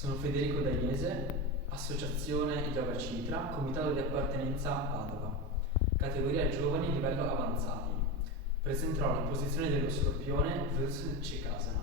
Sono Federico Dainese, associazione Yoga Citra, comitato di appartenenza Padova, categoria giovani livello avanzati. Presenterò la posizione dello scorpione verso il Cikasana.